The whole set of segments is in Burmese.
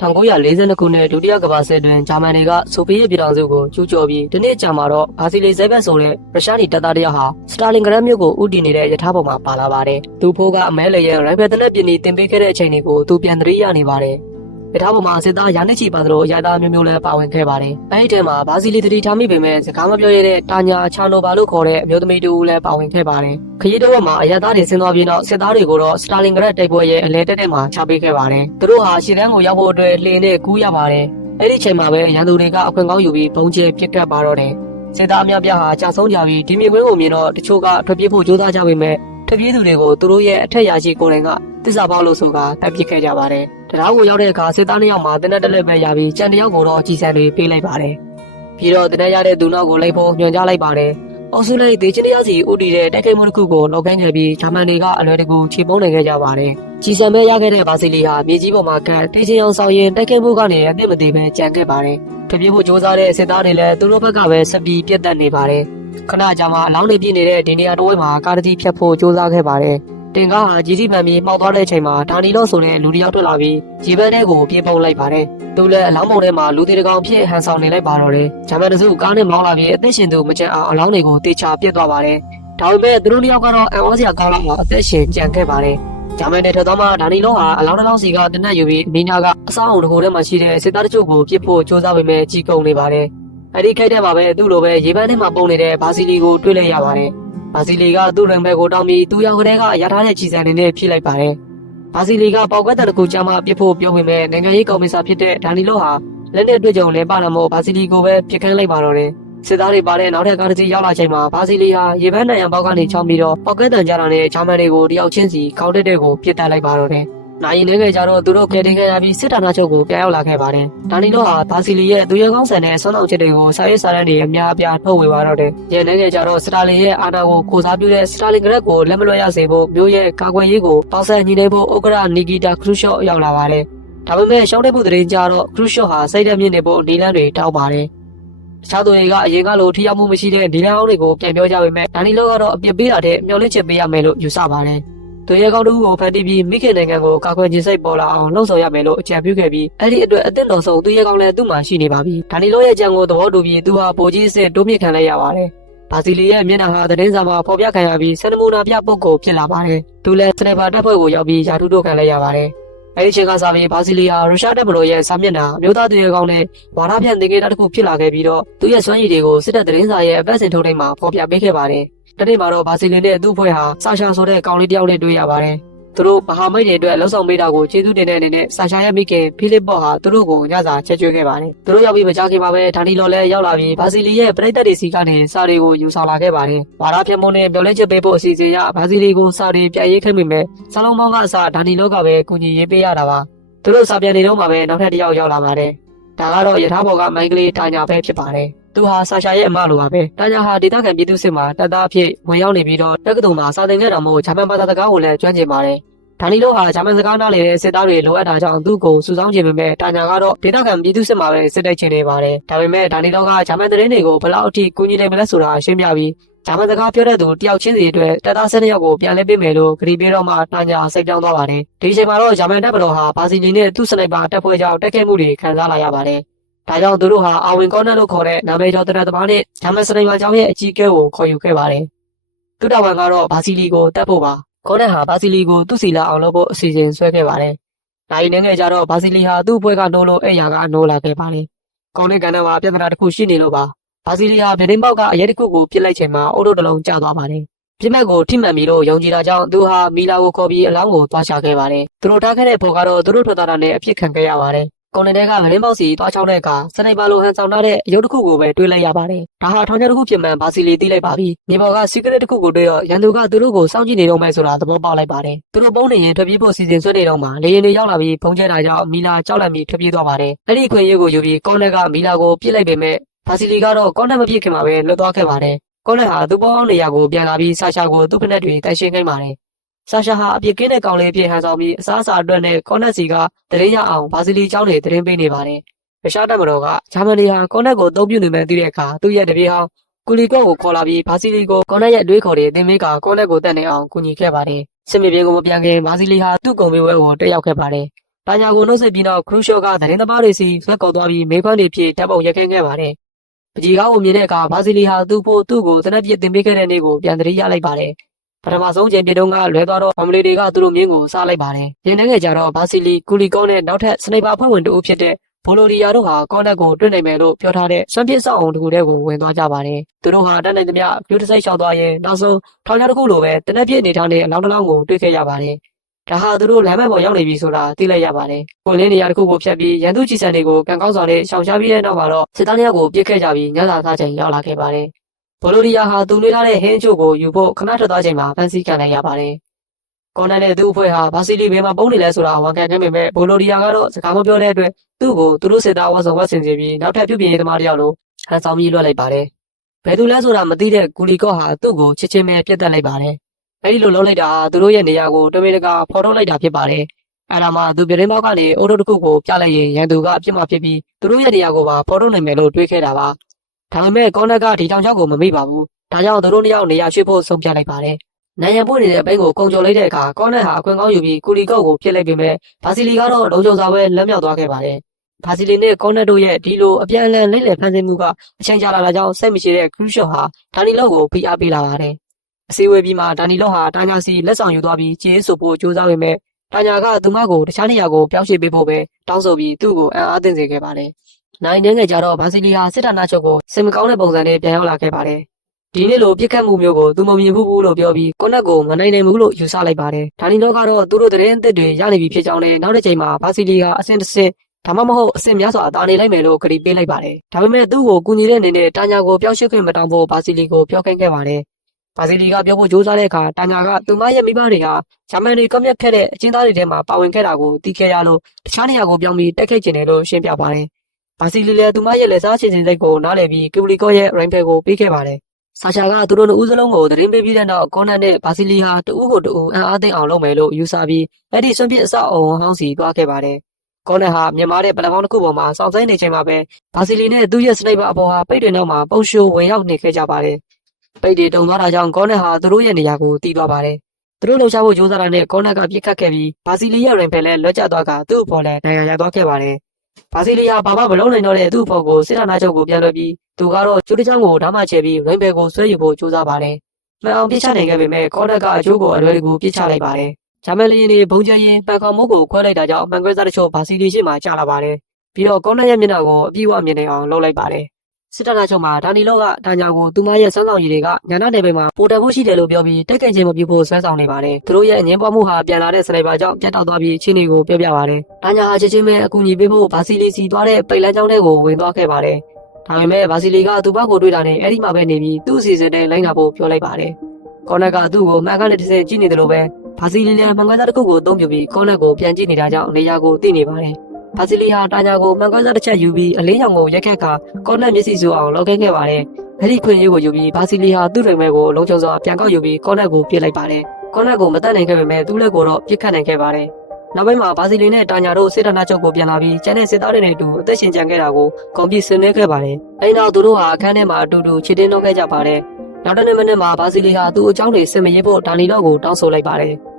1942ခုနှစ်ဒုတိယကမ္ဘာစစ်တွင်ဂျာမန်တွေကဆိုဗီယက်ပြည်ထောင်စုကိုကျူးကျော်ပြီးဒီနေ့ကြာမှာတော့ဘာစီလီဇဲဘက်ဆိုတဲ့ရုရှားနေတပ်သားတယောက်ဟာစတာလင်ဂရတ်မြို့ကိုဥတီနေတဲ့ရထားပေါ်မှာပါလာပါတယ်။သူဖိုးကအမဲလေရဲ့ရိုင်ဖယ်တနက်ပြင်းနေတင်ပေးခဲ့တဲ့အချိန်တွေကိုသူပြန်သတိရနေပါတယ်။ ရထားပေါ်မှာစစ်သားရာနှစ်ချီပါသလိုအရသားမျိုးမျိုးလည်းပါဝင်ခဲ့ပါတယ်။အဲဒီထဲမှာဘာစီလီတတိထားမိပေမဲ့စကားမပြောရတဲ့တာညာချာနိုဘာလို့ခေါ်တဲ့အမျိုးသမီးတူလည်းပါဝင်ခဲ့ပါတယ်။ခရီးတစ်ဝက်မှာအရသားတွေဆင်းသွားပြီးတော့စစ်သားတွေကိုတော့စတာလင်ဂရတ်တိုက်ပွဲရဲ့အလဲတက်တက်မှာချပေးခဲ့ပါတယ်။သူတို့ဟာရှေ့တန်းကိုရောက်ဖို့အတွက်လှေနဲ့ကူးရပါတယ်။အဲ့ဒီချိန်မှာပဲရန်သူတွေကအခွင့်ကောင်းယူပြီးပုံကျဲပစ်ကတ်ပါတော့တယ်။စစ်သားအများပြားဟာကြာဆုံးကြပြီးဒီမြေခွင်းကိုမြင်တော့တချို့ကထွက်ပြေးဖို့ကြိုးစားကြပေမဲ့ထွက်ပြေးသူတွေကိုသူတို့ရဲ့အထက်ရာရှိကိုယ်တိုင်ကတစ္ဆာပေါက်လို့ဆိုကတပ်ပစ်ခဲ့ကြပါတယ်။ တရားကိုရောက်တဲ့အခါစစ်သားနှစ်ယောက်မှာတနက်တက်လက်ပဲရပြီးကြံတယောက်ကိုတော့အကြီးစံတွေပေးလိုက်ပါတယ်။ပြီးတော့တနက်ရတဲ့သူနောက်ကိုလိုက်ဖို့ညွှန်ကြားလိုက်ပါတယ်။အော်စူလိုက်ဒေချင်တရားစီဥတီတဲ့တိုက်ခိုက်မှုတစ်ခုကိုလောက်ကိုင်းခဲ့ပြီးဂျာမန်တွေကအလွယ်တကူခြေပုံးနိုင်ခဲ့ကြပါတယ်။ကြီးစံပဲရခဲ့တဲ့ဘာစီလီဟာမြေကြီးပေါ်မှာကတ်တေချင်အောင်ဆောင်ရင်တိုက်ခိုက်မှုကနေအပြစ်မသေးပဲကြံခဲ့ပါတယ်။ထွက်ပြေးဖို့ကြိုးစားတဲ့စစ်သားတွေလည်းသူတို့ဘက်ကပဲဆက်ပြီးပြတ်တက်နေပါတယ်။ခဏကြာမှအလောင်းတွေပြည့်နေတဲ့ဒီနေရာတစ်ဝက်မှာကားတစ်စီးဖြတ်ဖို့ကြိုးစားခဲ့ပါတယ်။ တင်ကားဟာကြီးကြီးမှန်ပြီးမှောက်သွားတဲ့အချိန်မှာဒါနီလို့ဆိုတဲ့လူတစ်ယောက်ထွက်လာပြီးရေဘက်ထဲကိုပြေးပုံလိုက်ပါတယ်။သူလည်းအလောင်းပုံထဲမှာလူတွေတကောင်ဖြစ်ဟန်ဆောင်နေလိုက်ပါတော့တယ်။ဂျာမန်တစုကားနဲ့မောင်းလာပြီးအသက်ရှင်သူမကျန်အောင်အလောင်းတွေကိုတေချာပြတ်သွားပါတယ်။ဒါပေမဲ့သူတို့တစ်ယောက်ကတော့အံ့ဩစရာကောင်းတော့အသက်ရှင်ကြံခဲ့ပါတယ်။ဂျာမန်နယ်ထွက်သွားမှဒါနီလုံးဟာအလောင်းတစ်လောင်းစီကတနက်ယူပြီးအနီးနားကအဆောက်အုံတစ်ခုထဲမှာရှိတဲ့စစ်သားတချို့ကိုပြစ်ဖို့ကြိုးစားပေမဲ့ကြီးကုန်နေပါတယ်။အဲဒီခိုက်တဲ့မှာပဲသူ့လိုပဲရေပန်းထဲမှာပုံနေတဲ့ဘာစီလီကိုတွေ့လိုက်ရပါတယ်။ ဘာစီလီကသူ့ရင်ဘက်ကိုတောင်းပြီးသူ့ရောက်ကလေးကရထားတဲ့ခြေစံနေနဲ့ဖြည့်လိုက်ပါတယ်။ဘာစီလီကပေါက်ကွက်တဲ့တစ်ခုကြားမှာပြစ်ဖို့ပြောပေမဲ့နိုင်ငံရေးကော်မရှင်ဖြစ်တဲ့ဒါနီလိုဟာလက်နဲ့တွေ့ကြုံလဲပါလာမို့ဘာစီလီကိုပဲပြစ်ခန်းလိုက်ပါတော့တယ်။စစ်သားတွေပါတဲ့နောက်ထပ်ကားတစ်စီးရောက်လာချိန်မှာဘာစီလီဟာရေပန်းနိုင်ရန်ပေါက်ကနေချောင်းပြီးတော့ပေါက်ကက်တန်ကြတာနဲ့ဂျာမန်တွေကိုတယောက်ချင်းစီကောက်တက်တဲ့ကိုပြစ်တက်လိုက်ပါတော့တယ်။ နိုင်ရင်လည်းကြတော့သူတို့ကယ်တင်ခဲ့ရပြီးစစ်ဌာနချုပ်ကိုပြန်ရောက်လာခဲ့ပါတယ်။ဒါနီလိုဟာဘာစီလီရဲ့သူရဲကောင်းဆန်တဲ့ဆွမ်းဆောင်ချက်တွေကိုစာရေးစာတမ်းတွေအများအပြားထုတ်ဝေပါတော့တယ်။ရန်လည်းကြတော့စတာလင်ရဲ့အာဏာကိုကိုစားပြုတဲ့စတာလင်ဂရက်ကိုလက်မလွှဲရစေဖို့မျိုးရဲ့ကာကွယ်ရေးကိုပေါဆက်ညီနေဖို့ဥက္ကရာနီဂီတာခရုရှော့ရောက်လာပါတယ်။ဒါပေမဲ့ရှောင်းတဲ့မှုသတင်းကြတော့ခရုရှော့ဟာစိတ်ဓာတ်မြင့်နေဖို့နီလန်းတွေတောင်းပါတယ်။တခြားသူတွေကအရင်ကလိုထိရောက်မှုမရှိတဲ့ဒီလန်းအောင်တွေကိုပြန်ပြောကြပေမဲ့ဒါနီလိုကတော့အပြစ်ပေးတာတဲ့မျောလင့်ချက်ပေးရမယ်လို့ယူဆပါတယ်။ သူရဲကောင်းတူကိုဖန်တီးပြီးမိခင်နိုင်ငံကိုကာကွယ်ခြင်းစိတ်ပေါ်လာအောင်လှုံ့ဆော်ရမယ်လို့အကြံပြုခဲ့ပြီးအဲ့ဒီအတွက်အသင့်တော်ဆုံးသူရဲကောင်းလည်းသူ့မှာရှိနေပါပြီ။ဒါနီလိုရဲ့ကြံကိုသဘောတူပြီးသူဟာပိုကြီးအစ်တိုးမြင့်ခံလိုက်ရပါတယ်။ဘာစီလီရဲ့မျက်နှာဟာသတင်းစာမှာဖော်ပြခံရပြီးစနမူနာပြပုဂ္ဂိုလ်ဖြစ်လာပါတယ်။သူလည်းစနေပါတပ်ဖွဲ့ကိုရောက်ပြီးယာထုတို့ခံလိုက်ရပါတယ်။အဲဒီချိန်ကစားပြီးဘာစီလီယာရုရှားတပ်မတော်ရဲ့စာမျက်နှာအမျိုးသားသူရဲကောင်းနဲ့ဝါဒပြန်သင်္ကေတတစ်ခုဖြစ်လာခဲ့ပြီးတော့သူ့ရဲ့စွမ်းရည်တွေကိုစစ်တပ်သတင်းစာရဲ့အပတ်စဉ်ထုတ်တိုင်းမှာဖော်ပြပေးခဲ့ပါတယ်။ တနေ့မှာတော့ဘာစီလီနဲ့သူ့ဖွဲ့ဟာစာရှာဆိုတဲ့ကောင်လေးတစ်ယောက်နဲ့တွေ့ရပါတယ်။သူတို့မဟာမိတ်တွေအတွက်လှုပ်ဆောင်ပေးတာကိုကျေးဇူးတင်တဲ့အနေနဲ့စာရှာရဲ့မိခင်ဖိလစ်ဘော့ဟာသူတို့ကိုညစာချက်ကျွေးခဲ့ပါတယ်။သူတို့ရောက်ပြီးမကြခင်မှာပဲဒါနီလော်လည်းရောက်လာပြီးဘာစီလီရဲ့ပြည်သက်တွေစီကနေစာတွေကိုယူဆောင်လာခဲ့ပါတယ်။ဝါရပြမုံနဲ့ပြောလဲချက်ပေးဖို့အစီအစဉ်ရဘာစီလီကိုစာတွေပြရေးခဲ့မိမယ်။စာလုံးပေါင်းကအစဒါနီလောကပဲကူညီရေးပေးရတာပါ။သူတို့စာပြန်နေတော့မှပဲနောက်ထပ်တစ်ယောက်ရောက်လာပါတယ်။ဒါကတော့ယထာဘော်ကမိုင်းကလေးတာညာပဲဖြစ်ပါတယ်။ သူဟာဆာရှာရဲ့အမလိုပါပဲ။တာညာဟာဒေသခံပြည်သူစစ်မှာတပ်သားအဖြစ်ဝင်ရောက်နေပြီးတော့တက္ကသိုလ်မှာစာသင်ခဲ့တာမို့ဂျပန်ဘာသာစကားကိုလည်းကျွမ်းကျင်ပါတယ်။ဒါလီလိုဟာဂျာမန်စကားနားလည်တဲ့စစ်သားတွေလိုအပ်တာကြောင့်သူ့ကိုစုဆောင်းခြင်းပေမဲ့တာညာကတော့ဒေသခံပြည်သူစစ်မှာပဲစစ်တိုက်ချင်နေပါတယ်။ဒါပေမဲ့ဒါလီလိုကဂျာမန်သတင်းတွေကိုဘယ်လောက်အထိကူညီနိုင်မလဲဆိုတာရှင်းပြပြီးဂျာမန်စကားပြောတဲ့သူတယောက်ချင်းစီအတွက်တပ်သား၁၂ယောက်ကိုပြန်လဲပေးမယ်လို့ဂရီပေးတော့မှတာညာစိတ်ပြောင်းသွားပါတယ်။ဒီအချိန်မှာတော့ဂျာမန်တပ်မတော်ဟာဘာစီဂျင်နဲ့သူ့စနိုက်ပါတပ်ဖွဲ့ကြောင့်တိုက်ခိုက်မှုတွေခံစားလာရပါတယ်။ ဒါကြောင့်သူတို့ဟာအာဝင်ကောနယ်လို့ခေါ်တဲ့နာမည်ကျော်တရသမားနဲ့ဂျာမန်စနိုက်ပါကျောင်းရဲ့အကြီးအကဲကိုခေါ်ယူခဲ့ပါတယ်။သူတော်ဝန်ကတော့ဘာစီလီကိုတတ်ဖို့ပါ။ခေါ်တဲ့ဟာဘာစီလီကိုသူ့စီလာအောင်လုပ်ဖို့အစီအစဉ်ဆွဲခဲ့ပါတယ်။နိုင်နေငယ်ကြတော့ဘာစီလီဟာသူ့ဘွဲကနိုးလို့အဲ့ရာကနိုးလာခဲ့ပါတယ်။ကောင်းတဲ့ကဏ္ဍမှာပြဿနာတစ်ခုရှိနေလို့ပါ။ဘာစီလီဟာဗဒင်းပေါက်ကအရေးတစ်ခုကိုပြစ်လိုက်ချိန်မှာအုတ်တို့တစ်လုံးကျသွားပါတယ်။ပြစ်မှတ်ကိုထိမှန်ပြီလို့ယုံကြည်တာကြောင့်သူဟာမီလာကိုခေါ်ပြီးအလောင်းကိုသွားချခဲ့ပါတယ်။သူတို့ထားခဲ့တဲ့ဖော်ကတော့သူတို့ထွက်သွားတာနဲ့အပြစ်ခံခဲ့ရပါတယ်။ ကွန်တဲ့ကဗလင်းပေါက်စီတွားချောင်းတဲ့အခါစနိုက်ပါလိုဟန်ဆောင်ထားတဲ့အယုတ်တစ်ခုကိုပဲတွေးလိုက်ရပါတယ်။ဒါဟာထောင်ချတစ်ခုဖြစ်မှန်ဘာစီလီသိလိုက်ပါပြီ။မြေပေါ်က secret တစ်ခုကိုတွေ့တော့ရန်သူကသူတို့ကိုစောင့်ကြည့်နေတော့မယ်ဆိုတာသဘောပေါက်လိုက်ပါတယ်။သူတို့ပုံနေရင်ထွက်ပြေးဖို့စီစဉ်ဆွဲနေတော့မှလေရင်တွေရောက်လာပြီးဖုံးကျဲတာကြောင့်မီလာကြောက်လန့်ပြီးထွက်ပြေးသွားပါတယ်။အဲ့ဒီအခွင့်အရေးကိုယူပြီးကော်နက်ကမီလာကိုပြစ်လိုက်ပေမဲ့ဘာစီလီကတော့ကော်နက်မပြစ်ခင်မှာပဲလွတ်သွားခဲ့ပါတယ်။ကော်နက်ဟာသူ့ပေါင်းနေရာကိုပြန်လာပြီးဆာရှာကိုသူ့ဖက်နှက်တွေတိုက်ရှင်းခိုင်းပါတယ်။ ဆာရှာဟာအပြစ်ကင်းတဲ့ကောင်လေးပြည့်ဟန်ဆောင်ပြီးအစားအစာအတွက်နဲ့ကောနက်စီကတရင်ရအောင်ဘာစီလီကျောင်းတွေတရင်ပေးနေပါတယ်။ရုရှားတပ်မတော်ကဂျာမနီဟာကောနက်ကိုအုံပြုနေမှန်းသိတဲ့အခါသူ့ရဲ့တပည့်ဟောင်းကူလီကော့ကိုခေါ်လာပြီးဘာစီလီကိုကောနက်ရဲ့အတွေးခေါ်တွေအသင်းမေးကကောနက်ကိုတတ်နေအောင်ကူညီခဲ့ပါတယ်။စစ်မြေပြင်ကိုမပြန်ခင်ဘာစီလီဟာသူ့ကုန်ပေးဝဲကိုတက်ရောက်ခဲ့ပါတယ်။ဒါညာကိုနှုတ်ဆက်ပြီးနောက်ခရူရှိုကတရင်သမားတွေစီဆွဲခေါ်သွားပြီးမေခွန်းတွေဖြည့်တပ်ပုံရက်ခဲခဲ့ပါတယ်။ပကြီကားကိုမြင်တဲ့အခါဘာစီလီဟာသူ့ဖို့သူ့ကိုတနက်ပြစ်တင်ပေးခဲ့တဲ့နေ့ကိုပြန်တရေရလိုက်ပါတယ်။ ပထမဆုံးချိန်ပြတုန်းကလွဲသွားတော့အမလီတွေကသူတို့မြင်းကိုစားလိုက်ပါတယ်။ရင်းနှင်းငယ်ကြတော့ဘာစီလီကူလီကောနဲ့နောက်ထပ်စနိပါဖွဲ့ဝင်တို့ဖြစ်တဲ့ဘိုလိုရီယာတို့ဟာကောနက်ကိုတွေ့နိုင်မယ်လို့ပြောထားတဲ့စွန့်ပစ်ဆောင်အောင်တစ်ခုတည်းကိုဝင်သွားကြပါတယ်။သူတို့ဟာတက်နိုင်သမျှပြူတစိုက်လျှောက်သွားရင်နောက်ဆုံးထောင်ချတစ်ခုလိုပဲတနက်ပြစ်အနေထားနဲ့အလောင်းတစ်လောင်းကိုတွေ့ခဲ့ရပါတယ်။ဒါဟာသူတို့လမ်းမပေါ်ရောက်နေပြီဆိုတာသိလိုက်ရပါတယ်။ကိုလင်းနေရာတစ်ခုကိုဖြတ်ပြီးရန်သူကြီးစံတွေကိုကန်ကောင်းဆောင်နဲ့ရှောင်ရှားပြီးတဲ့နောက်မှာတော့စစ်သားများကိုပြစ်ခဲ့ကြပြီးညစာစားချိန်ရောက်လာခဲ့ပါတယ်။ ဘိုလိုရီယာဟာသူလွှဲထားတဲ့ဟင်းအချို့ကိုယူဖို့ခဏထွက်သွားချိန်မှာဖမ်းဆီးခံလိုက်ရပါတယ်။ကော်နယ်နဲ့သူ့အဖွဲ့ဟာဘာစီလီဘေးမှာပုံနေလဲဆိုတာဝန်ခံခဲ့ပေမဲ့ဘိုလိုရီယာကတော့စကားမပြောတဲ့အတွက်သူ့ကိုသူတို့စစ်သားဝါဆောင်ဝတ်ဆင်စီပြီးနောက်ထပ်ပြုပြင်ရေးသမားတစ်ယောက်လိုဟန်ဆောင်ပြီးလွှတ်လိုက်ပါတယ်။ဘယ်သူလဲဆိုတာမသိတဲ့ဂူလီကော့ဟာသူ့ကိုချစ်ချင်းပဲပြတ်တက်လိုက်ပါတယ်။အဲဒီလိုလုပ်လိုက်တာဟာသူတို့ရဲ့နေရာကိုတမင်တကာဖော်ထုတ်လိုက်တာဖြစ်ပါတယ်။အဲဒါမှသူပြတင်းပေါက်ကနေအိုတိုတစ်ခုကိုပြလိုက်ရင်ရန်သူကအပြစ်မှဖြစ်ပြီးသူတို့ရဲ့နေရာကိုပါဖော်ထုတ်နိုင်မယ်လို့တွေးခဲ့တာပါ။ ဒါပေမဲ့ကောနက်ကဒီတောင်ချောက်ကိုမမေ့ပါဘူး။ဒါကြောင့်သူတို့နှစ်ယောက်နေရာရွှေ့ဖို့ဆုံးဖြတ်လိုက်ပါတယ်။နိုင်ရန်ပွင့်နေတဲ့ပိတ်ကိုကုံကြုံလိုက်တဲ့အခါကောနက်ဟာအခွင့်ကောင်းယူပြီးကူလီကော့ကိုပြစ်လိုက်ပေမဲ့ဘာစီလီကတော့လုံခြုံစွာပဲလက်မြောက်သွားခဲ့ပါတယ်။ဘာစီလီနဲ့ကောနက်တို့ရဲ့ဒီလိုအပြန်အလှန်လိမ့်လည်ဖန်ဆင်းမှုကအချိန်ကြာလာတာကြောင့်စိတ်မရှိတဲ့ခရူးရှော့ဟာဒါနီလော့ကိုဖိအားပေးလာပါတယ်။အစည်းအဝေးပြီးမှဒါနီလော့ဟာတာညာစီလက်ဆောင်ယူသွားပြီးကြေးဆိုဖို့ကြိုးစားပေမဲ့တာညာကသူမကိုတခြားနေရာကိုပြောင်းရွှေ့ပေးဖို့ပဲတောင်းဆိုပြီးသူ့ကိုအံ့အားသင့်စေခဲ့ပါတယ်။ နိုင်နေငယ်ကြတော့ဘာစီလီဟာစစ်တာနာချုပ်ကိုစင်မကောင်းတဲ့ပုံစံနဲ့ပြန်ရောက်လာခဲ့ပါတယ်။ဒီနေ့လိုပြစ်ခတ်မှုမျိုးကိုသူမမြင်ဘူးဘူးလို့ပြောပြီးကိုနက်ကိုမနိုင်နိုင်ဘူးလို့ယူဆလိုက်ပါတယ်။ဒါနီလော့ကတော့သူတို့သတင်းအသစ်တွေရနေပြီဖြစ်ကြောင်းနဲ့နောက်တစ်ချိန်မှာဘာစီလီဟာအဆင့်တစ်ဆင့်ဒါမှမဟုတ်အဆင့်များစွာအသာနေလိုက်မယ်လို့ကတိပေးလိုက်ပါတယ်။ဒါပေမဲ့သူ့ကိုကူညီတဲ့အနေနဲ့တာညာကိုပျောက်ရွှေ့ခွင့်မတောင်းဖို့ဘာစီလီကိုပြောခိုင်းခဲ့ပါတယ်။ဘာစီလီကပြောဖို့ကြိုးစားတဲ့အခါတာညာကသူမရဲ့မိဘတွေဟာဂျာမန်တွေကမျက်ခက်တဲ့အချင်းသားတွေထဲမှာပါဝင်ခဲ့တာကိုသိခဲ့ရလို့တခြားနေရာကိုပြောင်းပြီးတက်ခဲ့ကျင်တယ်လို့ရှင်းပြပါတယ်။ ဘာစီလီလည်းသူမရဲ့လက်စားချင်းချင်းစိတ်ကိုနားလည်ပြီးကီဘလီကောရဲ့ရိုင်းဖယ်ကိုပေးခဲ့ပါတယ်။ဆာရှာကသူတို့နှစ်ဦးစလုံးကိုသတင်းပေးပြီးတဲ့နောက်ကောနက်နဲ့ဘာစီလီဟာတဦးကိုတဦးအံ့အားသင့်အောင်လုပ်မယ်လို့ယူဆပြီးအဲ့ဒီစွန့်ပစ်အဆောက်အုံဟောင်းစီသွားခဲ့ပါတယ်။ကောနက်ဟာမြန်မာတဲ့ပလက်ဖောင်းတစ်ခုပေါ်မှာစောင့်ဆိုင်းနေချိန်မှာပဲဘာစီလီနဲ့သူ့ရဲ့စနိုက်ပါအပေါ်ဟာပိတ်တွေနောက်မှာပုံရှိုးဝင်ရောက်နေခဲ့ကြပါတယ်။ပိတ်တွေတုံသွားတာကြောင့်ကောနက်ဟာသူတို့ရဲ့နေရာကိုတီးသွားပါတယ်။သူတို့လှုပ်ရှားဖို့ကြိုးစားတာနဲ့ကောနက်ကပြစ်ခတ်ခဲ့ပြီးဘာစီလီရဲ့ရင်ဖယ်လဲလွတ်ကျသွားကသူ့အပေါ်လဲနိုင်ငံရသွားခဲ့ပါတယ်။ ဘာစီလီဟာဘာမှမလုပ်နိုင်တော့တဲ့သူ့အပေါ်ကိုစစ်တာနာချုပ်ကိုပြန်လွှတ်ပြီးသူကတော့ကျိုးတစ်ချောင်းကိုဓာမချဲပြီးရင်ဖယ်ကိုဆွဲယူဖို့ကြိုးစားပါတယ်။မှန်အောင်ပြစ်ချနိုင်ခဲ့ပေမဲ့ကောနက်ကအကျိုးကိုအလွယ်တကူပြစ်ချလိုက်ပါတယ်။ဂျာမန်လီရင်တွေဘုံကျရင်ပန်ကောင်မိုးကိုခွဲလိုက်တာကြောင့်မန်ဂရက်စားတချို့ဘာစီလီရှိမှကြာလာပါတယ်။ပြီးတော့ကောနက်ရဲ့မျက်နှာကိုအပြည့်အဝမြင်နိုင်အောင်လုပ်လိုက်ပါတယ်။ စစ်တပ်သားချုပ်မှာဒါနီလောကဒါညာကိုသူမရဲ့စမ်းဆောင်ရည်တွေကညာနာနယ်ပယ်မှာပိုတက်ဖို့ရှိတယ်လို့ပြောပြီးတိုက်ခိုက်ခြင်းမပြုဖို့ဆွဲဆောင်နေပါတယ်။သူတို့ရဲ့အငင်းပွားမှုဟာပြန်လာတဲ့စနိုက်ပါကြောင့်ပြတ်တောက်သွားပြီးချင်းတွေကိုပြောပြပါတယ်။ဒါညာဟာချက်ချင်းပဲအကူအညီပေးဖို့ဘာစီလီစီသွားတဲ့ပိတ်လန်းကျောင်းထဲကိုဝင်သွားခဲ့ပါတယ်။ဒါပေမဲ့ဘာစီလီကသူ့ဘက်ကိုတွေ့တာနဲ့အဲ့ဒီမှာပဲနေပြီးသူ့အစီအစဉ်နဲ့လိုင်းလာဖို့ပြောလိုက်ပါတယ်။ကောနက်ကသူ့ကိုမှန်ကန်တဲ့တစ်စက်ကြည့်နေတယ်လို့ပဲဘာစီလီလည်းမန်ကွဲစားတစ်ခုကိုအသုံးပြုပြီးကောနက်ကိုပြန်ကြည့်နေတာကြောင့်နေရာကိုသိနေပါတယ်။ ဘာစီလီဟာတာညာကိုမန်ကွဲစားတစ်ချက်ယူပြီးအလေးရောင်ကိုရက်ခက်ကကောနက်မျက်စိစုအောင်လောက်ခဲ့ခဲ့ပါတယ်။အဲ့ဒီခွင့်ရေးကိုယူပြီးဘာစီလီဟာသူ့ရိမ်မဲကိုလုံးချုံစွာပြန်ကောက်ယူပြီးကောနက်ကိုပြစ်လိုက်ပါတယ်။ကောနက်ကိုမတတ်နိုင်ခဲ့ပေမဲ့သူ့လက်ကိုတော့ပြစ်ခတ်နိုင်ခဲ့ပါတယ်။နောက်ပိုင်းမှာဘာစီလီနဲ့တာညာတို့စစ်တပ်နာချုပ်ကိုပြန်လာပြီးကျန်တဲ့စစ်သားတွေနဲ့အတူအသက်ရှင်ကြံခဲ့တာကိုကွန်ပျူဆွေးနွေးခဲ့ပါတယ်။အဲဒီနောက်သူတို့ဟာအခန်းထဲမှာအတူတူခြေတင်းနှောခဲ့ကြပါတယ်။နောက်တစ်နေ့မနေ့မှာဘာစီလီဟာသူ့အကြောင်းတွေစင်မရေးဖို့ဒါနီတော့ကိုတောင်းဆိုလိုက်ပါတယ်။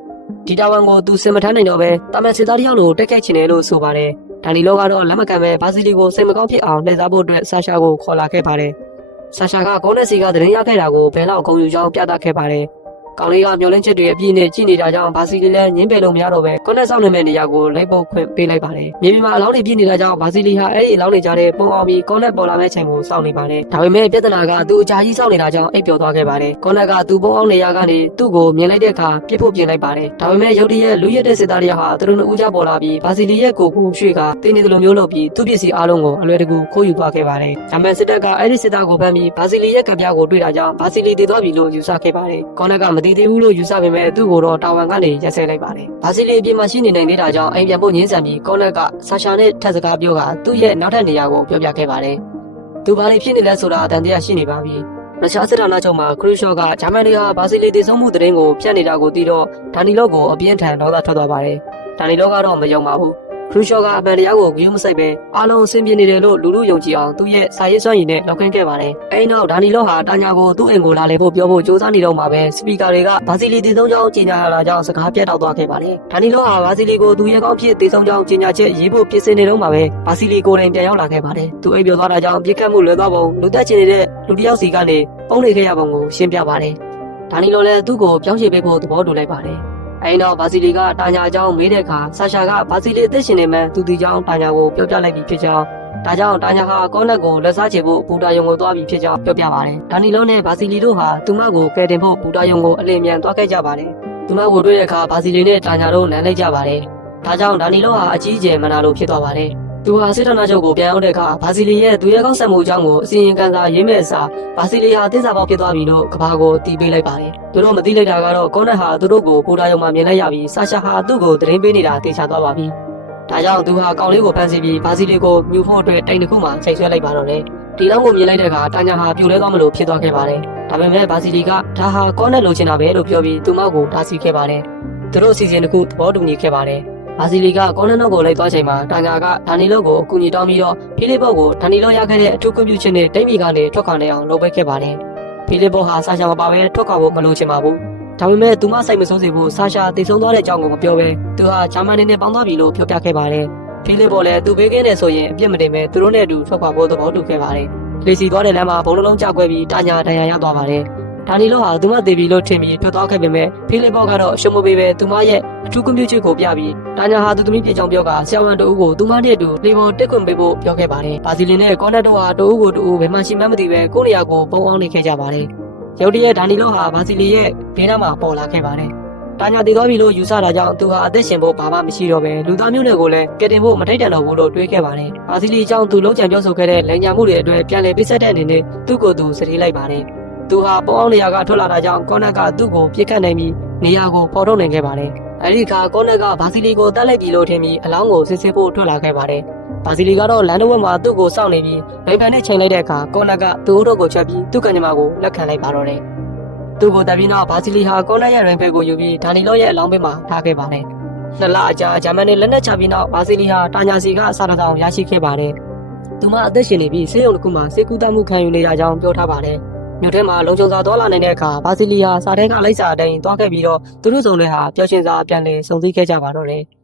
ဒီတာဝန်ကိုသူစင်မထမ်းနိုင်တော့ပဲတာမန်စစ်သားတယောက်လိုတက်ခဲ့ချင်တယ်လို့ဆိုပါတယ်။ဒါလီလောကတော့လက်မခံပဲဘာစီလီကိုစိတ်မကောင်းဖြစ်အောင်နှိပ်စားဖို့အတွက်ဆာရှာကိုခေါ်လာခဲ့ပါတယ်။ဆာရှာကဂုံးနဲ့စီကသတင်းရခဲ့တာကိုဘယ်လောက်ဂုံယူကြောင်းပြသခဲ့ပါတယ်။ ကောင်လေးကမျောလင်းချက်တွေအပြည့်နဲ့ကြည့်နေတာကြောင့်ဘာစီလီလည်းညင်းပယ်လို့မရတော့ပဲကွန်နဲ့ဆောင်နေမဲ့နေရာကိုလိုက်ပုတ်ခွင့်ပေးလိုက်ပါတယ်။မြေပြင်မှာအလောင်းတွေပြည့်နေတာကြောင့်ဘာစီလီဟာအဲ့ဒီအလောင်းတွေကြားထဲပုံအောင်ပြီးကွန်နဲ့ပေါ်လာမဲ့ချိန်ကိုစောင့်နေပါတယ်။ဒါပေမဲ့ပြဿနာကသူအကြာကြီးစောင့်နေတာကြောင့်အိပ်ပျော်သွားခဲ့ပါတယ်။ကွန်နဲ့ကသူပုံအောင်နေရာကနေသူ့ကိုမြင်လိုက်တဲ့အခါပြစ်ဖို့ပြင်လိုက်ပါတယ်။ဒါပေမဲ့ရုတ်တရက်လူရက်တဲ့စစ်သားတယောက်ဟာသူတို့နှစ်ဦးကြားပေါ်လာပြီးဘာစီလီရဲ့ကိုကိုရွှေ့ကတင်းနေတယ်လို့မျိုးလုပ်ပြီးသူ့ပစ္စည်းအားလုံးကိုအလွယ်တကူခိုးယူသွားခဲ့ပါတယ်။ဒါပေမဲ့စစ်တပ်ကအဲ့ဒီစစ်သားကိုဖမ်းပြီးဘာစီလီရဲ့ကံပြားကိုတွေ့တာကြောင့်ဘာစီလီတည်သွားပြီလို့ယူဆခဲ့ပါတယ်။ကွန်နဲ့ကမတည်သေးဘူးလို့ယူဆပေမဲ့သူ့ကိုတော့တာဝန်ကနေရက်စဲလိုက်ပါတယ်။ဘာစီလီအပြင်မှာရှိနေနိုင်သေးတာကြောင့်အိမ်ပြန်ဖို့ငင်းဆန်ပြီးကွန်နဲ့ကဆာရှာနဲ့ထပ်စကားပြောကသူ့ရဲ့နောက်ထပ်နေရာကိုပြောပြခဲ့ပါတယ်။သူဘာလို့ဖြစ်နေလဲဆိုတာအတန်တရားရှိနေပါပြီ။ရုရှားစစ်ဌာနချုပ်မှာခရူရှော့ကဂျာမန်တွေကဘာစီလီတည်ဆုံးမှုတရင်ကိုဖျက်နေတာကိုသိတော့ဒါနီလော့ကိုအပြင်းထန်ဒေါသထွက်သွားပါတယ်။ဒါနီလော့ကတော့မယုံပါဘူး။ ခရူရှော့ကအပန်တရားကိုဂရုမစိုက်ပဲအားလုံးအဆင်ပြေနေတယ်လို့လူလူယုံကြည်အောင်သူ့ရဲ့စာရေးစွမ်းရည်နဲ့လောက်ခင်းခဲ့ပါတယ်။အဲဒီနောက်ဒါနီလောဟာတာညာကိုသူ့အိမ်ကိုလာလေဖို့ပြောဖို့ကြိုးစားနေတော့မှာပဲစပီကာတွေကဘာစီလီတည်ဆုံးကြောင်းကြေညာလာကြောင်းစကားပြတ်တောက်သွားခဲ့ပါတယ်။ဒါနီလောဟာဘာစီလီကိုသူရဲ့ကောင်းဖြစ်တည်ဆုံးကြောင်းကြေညာချက်ရေးဖို့ပြင်ဆင်နေတော့မှာပဲဘာစီလီကိုယ်တိုင်ပြန်ရောက်လာခဲ့ပါတယ်။သူအိမ်ပြောသွားတာကြောင့်ပြစ်ခတ်မှုလွယ်သွားပုံလူသက်ချင်နေတဲ့လူတစ်ယောက်စီကနေပုံနေခဲ့ရပုံကိုရှင်းပြပါတယ်။ဒါနီလောလည်းသူ့ကိုပြောင်းရွှေ့ပေးဖို့သဘောတူလိုက်ပါတယ်။ အဲဒီနောက်ဘာစီလီကတာညာအကြောင်းမေးတဲ့အခါဆာရှာကဘာစီလီအသက်ရှင်နေမှသူဒီကြောင်းတာညာကိုပြောပြလိုက်ပြီးဖြစ်ကြောင်းဒါကြောင့်တာညာဟာကောနက်ကိုလက်စားချေဖို့ဘူတာယုံကိုသွားပြီးဖြစ်ကြောင်းပြောပြပါတယ်။ဒါနီလုံးနဲ့ဘာစီလီတို့ဟာသူမကိုကယ်တင်ဖို့ဘူတာယုံကိုအလင်းမြန်သွားခဲ့ကြပါတယ်။သူမကိုတွေ့တဲ့အခါဘာစီလီနဲ့တာညာတို့လမ်းလိုက်ကြပါတယ်။ဒါကြောင့်ဒါနီလုံးဟာအကြီးအကျယ်မနာလို့ဖြစ်သွားပါတယ်။ သူဟာစစ်တပ်နာချုပ်ကိုပြန်ရောက်တဲ့အခါဘာစီလီရဲ့သူရဲကောင်းဆက်မှုအကြောင်းကိုအစီရင်ခံစာရေးမဲ့အစားဘာစီလီဟာသစ္စာပေါက်ဖြစ်သွားပြီလို့ကဘာကိုတီးပေးလိုက်ပါတယ်။သူတို့မသိလိုက်တာကတော့ကောနက်ဟာသူတို့ကိုဘူတာယုံမှာမြင်လိုက်ရပြီးဆာရှာဟာသူ့ကိုသတင်းပေးနေတာသိချသွားပါပြီ။ဒါကြောင့်သူဟာကောင်လေးကိုဖမ်းဆီးပြီးဘာစီလီကိုမြူဖို့အတွက်တိမ်တစ်ခုမှချိန်ဆွဲလိုက်ပါတော့တယ်။ဒီတော့ကိုမြင်လိုက်တဲ့အခါတာညာဟာပြိုလဲသွားမလို့ဖြစ်သွားခဲ့ပါတယ်။ဒါပေမဲ့ဘာစီလီကဒါဟာကောနက်လိုချင်တာပဲလို့ပြောပြီးသူမကိုတားဆီးခဲ့ပါတယ်။သူတို့အစီအစဉ်တစ်ခုသဘောတူညီခဲ့ပါတယ်။ ဘာစီလီကကောနက်နောက်ကိုလိုက်သွားချိန်မှာတာညာကဒါနီလောကိုအကူအညီတောင်းပြီးတော့ဖိလစ်ဘော့ကိုဒါနီလောရခဲ့တဲ့အထူးကွန်ပျူတာနဲ့တိတ်မီကနေထွက်ခွာနေအောင်လုပ်ပေးခဲ့ပါတယ်။ဖိလစ်ဘော့ဟာဆာရှာမပါဘဲထွက်ခွာဖို့မလိုချင်ပါဘူး။ဒါပေမဲ့သူမစိတ်မဆိုးစေဖို့ဆာရှာတည်ဆုံးသွားတဲ့အကြောင်းကိုမပြောဘဲသူဟာဂျာမန်နဲ့ပေါင်းသွားပြီလို့ပြောပြခဲ့ပါတယ်။ဖိလစ်ဘော့လည်းသူပေးခဲ့တယ်ဆိုရင်အပြစ်မတင်ပဲသူတို့နဲ့အတူထွက်ခွာဖို့သဘောတူခဲ့ပါတယ်။လေစီသွားတဲ့လမ်းမှာဘုံလုံးလုံးကျကွဲပြီးတာညာဒဏ်ရာရသွားပါတယ်။ ဒါနီလောဟာသူမသေးပြီလို့ထင်ပြီးထွက်သွားခဲ့ပေမဲ့ဖိလစ်ဘော့ကတော့ရှုံမပေးပဲသူမရဲ့အထူးကွန်ပျူတာကိုပြပြီးတာညာဟာသူသမီးပြေချောင်းပြောကဆရာဝန်တို့ကိုသူမနဲ့အတူလေပေါ်တက်ခွင့်ပေးဖို့ပြောခဲ့ပါတယ်။ဘာစီလင်နဲ့ကောနက်တို့ဟာတို့ကိုတို့ဘယ်မှရှိမှန်းမသိပဲကိုယ့်နေရာကိုပုံအောင်နေခဲ့ကြပါတယ်။ရုတ်တရက်ဒါနီလောဟာဘာစီလီရဲ့ဘေးနားမှာပေါ်လာခဲ့ပါတယ်။တာညာတည်သွားပြီလို့ယူဆတာကြောင့်သူဟာအသက်ရှင်ဖို့ဘာမှမရှိတော့ပဲလူသားမျိုးတွေကိုလည်းကယ်တင်ဖို့မထိုက်တန်တော့ဘူးလို့တွေးခဲ့ပါတယ်။ဘာစီလီအကြောင်းသူလုံးချံပြောဆိုခဲ့တဲ့လက်ညာမှုတွေအတွက်ပြန်လည်ပိဆက်တဲ့အနေနဲ့သူ့ကိုယ်သူစတေးလိုက်ပါတယ်။ သူဟာပုံအောင်နေရာကထွက်လာတာကြောင့်ကောနက်ကသူ့ကိုပြစ်ခတ်နိုင်ပြီးနေရာကိုပေါ်ထုတ်နိုင်ခဲ့ပါတယ်။အဲဒီအခါကောနက်ကဘာစီလီကိုတတ်လိုက်ပြီလို့ထင်ပြီးအလောင်းကိုစစ်ဆေးဖို့ထွက်လာခဲ့ပါတယ်။ဘာစီလီကတော့လန်ဒဝက်မှာသူ့ကိုစောင့်နေပြီးလိမ်ဖန်နဲ့ချိန်လိုက်တဲ့အခါကောနက်ကသူ့တို့ကိုချက်ပြီးသူ့ကံကြမ္မာကိုလက်ခံလိုက်ပါတော့တယ်။သူ့ကိုတပ်ပြီးနောက်ဘာစီလီဟာကောနက်ရဲ့ရင်ဖက်ကိုယူပြီးဒါနီလောရဲ့အလောင်းဘေးမှာထားခဲ့ပါတယ်။နှစ်လအကြာဂျာမန်နဲ့လက်နက်ချပြီးနောက်ဘာစီလီဟာတာညာစီကအစားအသောက်ရရှိခဲ့ပါတယ်။သူမအသက်ရှင်နေပြီးဆေးရုံတစ်ခုမှာစေကူတမှုခံယူနေရကြောင်းပြောထားပါတယ်။ မြို့ထဲမှာလုံခြုံစွာသွားလာနိုင်တဲ့အခါဘာစီလီဟာစာထဲကလိုက်စာအတိုင်းသွားခဲ့ပြီးတော့သူတို့စုံတွေဟာပျော်ရွှင်စွာပြန်လည်ဆုံစည်းခဲ့ကြပါတော့တယ်။